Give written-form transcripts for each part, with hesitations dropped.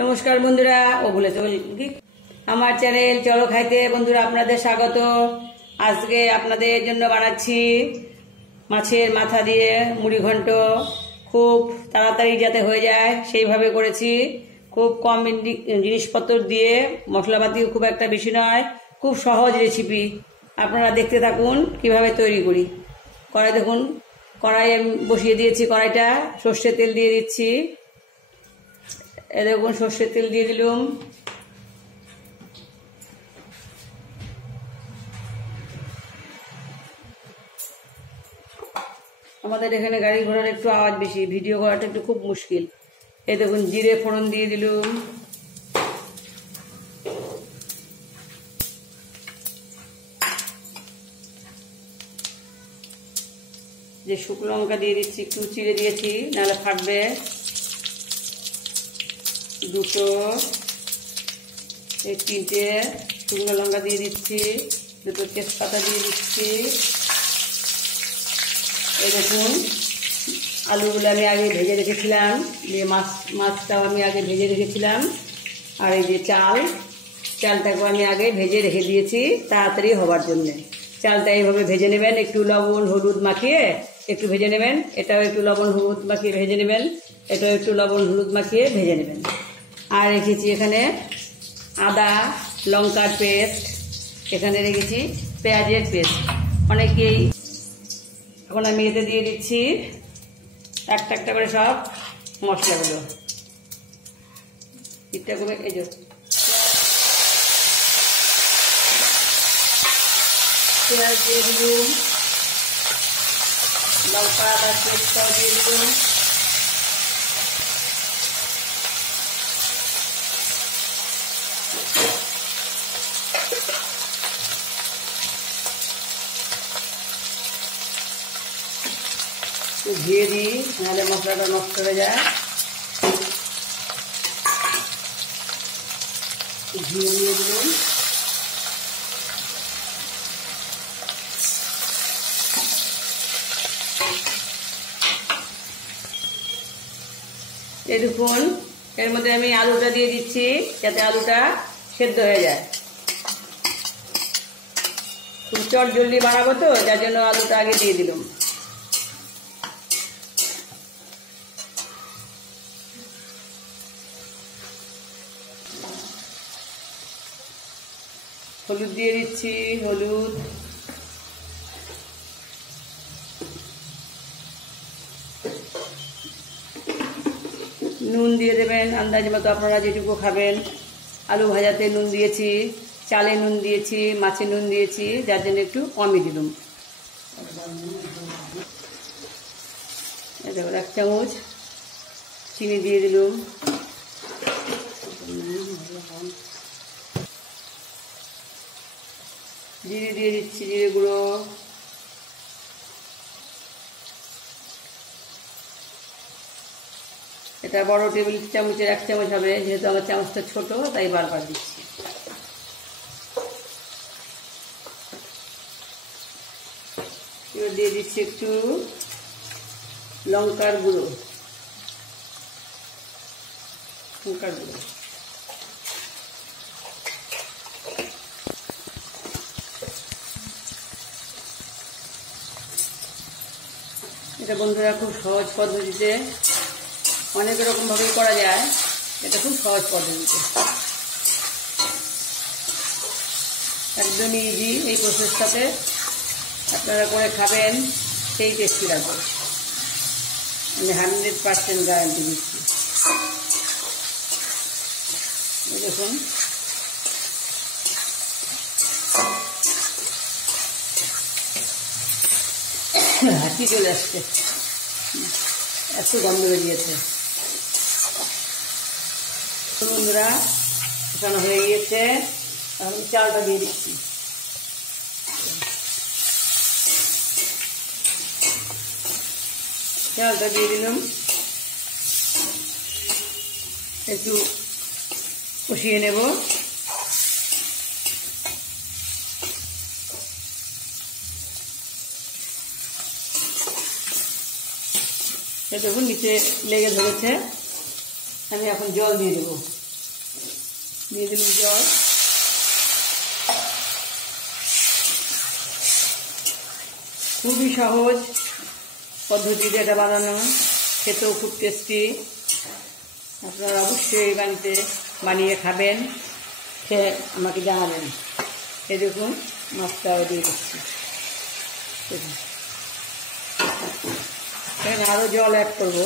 নমস্কার বন্ধুরা, ও ভুলেছে কি আমার চ্যানেল চলো খাইতে বন্ধুরা আপনাদের স্বাগত। আজকে আপনাদের জন্য বানাচ্ছি মাছের মাথা দিয়ে মুড়ি ঘন্ট। খুব তাড়াতাড়ি যাতে হয়ে যায় সেইভাবে করেছি। খুব কম জিনিসপত্র দিয়ে, মশলাপাতিও খুব একটা বেশি নয়, খুব সহজ রেসিপি। আপনারা দেখতে থাকুন কিভাবে তৈরি করি। কড়াই দেখুন, কড়াই আমি বসিয়ে দিয়েছি। কড়াইটা সর্ষের তেল দিয়ে দিচ্ছি। এ দেখুন সর্ষের তেল দিয়ে দিলাম। আমাদের এখানে গাড়ি ঘোড়ার একটু আওয়াজ বেশি, ভিডিও করাটা একটু খুব মুশকিল। এই দেখুন জিরে ফোড়ন দিয়ে দিলাম। যে শুকনো লঙ্কা দিয়ে দিচ্ছি, একটু চিড়ে দিয়েছি নাহলে ফাটবে। দুটো এই তিনটে শুকনো লঙ্কা দিয়ে দিচ্ছি, দুটো তেজপাতা দিয়ে দিচ্ছি। এই দেখুন আলুগুলো আমি আগে ভেজে রেখেছিলাম, দিয়ে মাছটাও আমি আগে ভেজে রেখেছিলাম। আর এই যে চালটাকে আমি আগে ভেজে রেখে দিয়েছি তাড়াতাড়ি হবার জন্যে। চালটা এইভাবে ভেজে নেবেন, একটু লবণ হলুদ মাখিয়ে একটু ভেজে নেবেন। এটাও একটু লবণ হলুদ মাখিয়ে ভেজে নেবেন, এটাও একটু লবণ হলুদ মাখিয়ে ভেজে নেবেন। আর রেখেছি এখানে আদা লঙ্কার পেস্ট, এখানে রেখেছি পেঁয়াজের পেস্ট। অনেকেই এখন আমি এতে দিয়ে দিচ্ছি একটা একটা করে সব মশলাগুলো। এটা করে এই যে পেঁয়াজ দিয়ে দিলাম, লঙ্কা আদা পেস্টটাও দিয়ে দিলাম। ঘিয়ে দিই নাহলে মশলাটা নষ্ট হয়ে যায়। ঘিয়ে দিয়ে দিলাম। এই দেখুন এর মধ্যে আমি আলুটা দিয়ে দিচ্ছি যাতে আলুটা সেদ্ধ হয়ে যায়। খুব চট জলদি বানাবো তো, যার জন্য আলুটা আগে দিয়ে দিলাম। হলুদ দিয়ে দিচ্ছি, হলুদ, নুন দিয়ে দেবেন আন্দাজ মতো, আপনারা যেটুকু খাবেন। আলু ভাজাতে নুন দিয়েছি, চালে নুন দিয়েছি, মাছে নুন দিয়েছি, যার জন্য একটু কমই দিলাম। দেখুন 1 চামচ চিনি দিয়ে দিলাম। জিরে দিয়ে দিচ্ছি, জিরে গুঁড়ো। এটা বড় টেবিল চামচের 1 চামচ হবে, যেহেতু আমার চামচটা ছোট তাই বারবার দিচ্ছি। এবার দিয়ে দিচ্ছি একটু লঙ্কার গুঁড়ো। এটা বন্ধুরা খুব সহজ পদ্ধতিতে, অনেক রকম ভাবেই করা যায়, এটা খুব সহজ পদ্ধতিতে, একদম ইজি। এই প্রসেসটাতে আপনারা করে খাবেন, সেই টেস্টি লাগবে, আমি 100% গ্যারান্টি দিচ্ছি। দেখুন হাঁচি চলে আসছে, এত গন্ধ বেরিয়েছে। বন্ধুরা এখানে হয়ে গিয়েছে, এখন চালটা দিয়ে দিচ্ছি। চালটা দিয়ে দিলাম, একটু কষিয়ে নেব। দেখুন নিচে লেগে ধরেছে, আমি এখন জল দিয়ে দেবো। দিয়ে দিলাম জল। খুবই সহজ পদ্ধতিতে এটা বানানো, খেতেও খুব টেস্টি। আপনারা অবশ্যই বাড়িতে বানিয়ে খাবেন, খেয়ে আমাকে জানাবেন। এই দেখুন মাছটাও দিয়ে দিচ্ছি। এখানে আরও জল অ্যাড করবো,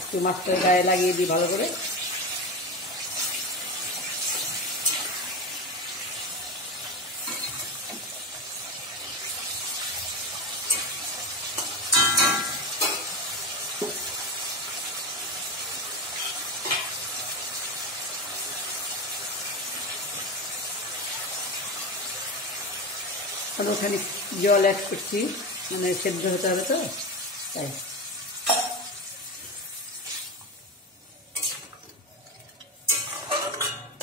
একটু মাছটার গায়ে লাগিয়ে দিই ভালো করে। আর ওখানে জল অ্যাড করছি, মানে সেদ্ধ হতে হবে তো তাই।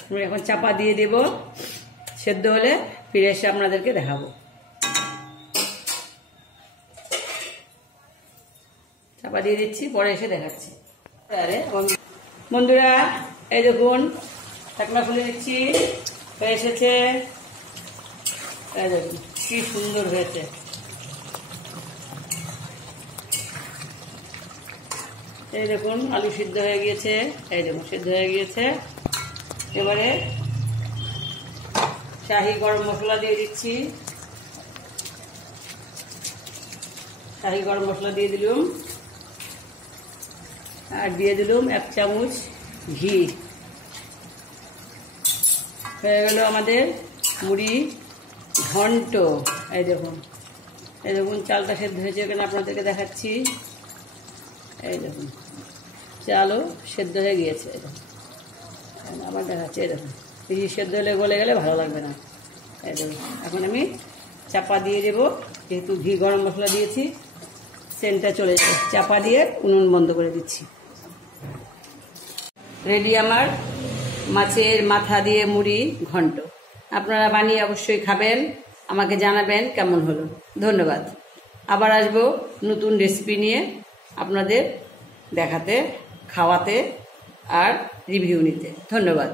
আমি এখন চাপা দিয়ে দেব, সেদ্ধ হলে ফিরে এসে আপনাদেরকে দেখাবো। চাপা দিয়ে দিচ্ছি, পরে এসে দেখাচ্ছি। আরে বন্ধুরা এই দেখুন ঢাকনা খুলে দিচ্ছি, হয়ে এসেছে। এই দেখুন কি সুন্দর হয়েছে। এই দেখুন আলু সিদ্ধ হয়ে গিয়েছে, এই দেখুন সিদ্ধ হয়ে গিয়েছে। এবারে শাহি গরম মশলা দিয়ে দিচ্ছি, শাহি গরম মশলা দিয়ে দিলাম, আর দিয়ে দিলাম 1 চামচ ঘি। হয়ে গেল আমাদের মুড়ি ঘন্ট। এই দেখুন চালটা সেদ্ধ হয়েছে, এখানে আপনাদেরকে দেখাচ্ছি। এই দেখুন চালও সেদ্ধ হয়ে গিয়েছে, আবার দেখাচ্ছি। এই দেখুন বেশি সেদ্ধ হলে গলে গেলে ভালো লাগবে না। এই দেখুন এখন আমি চাপা দিয়ে দেবো, যেহেতু ঘি গরম মশলা দিয়েছি সেন্টটা চলে যাবে। চাপা দিয়ে উনুন বন্ধ করে দিচ্ছি। রেডি আমার মাছের মাথা দিয়ে মুড়ি ঘন্ট। আপনারা বানিয়ে অবশ্যই খাবেন, আমাকে জানাবেন কেমন হলো। ধন্যবাদ। আবার আসবো নতুন রেসিপি নিয়ে আপনাদের দেখাতে, খাওয়াতে আর রিভিউ নিতে। ধন্যবাদ।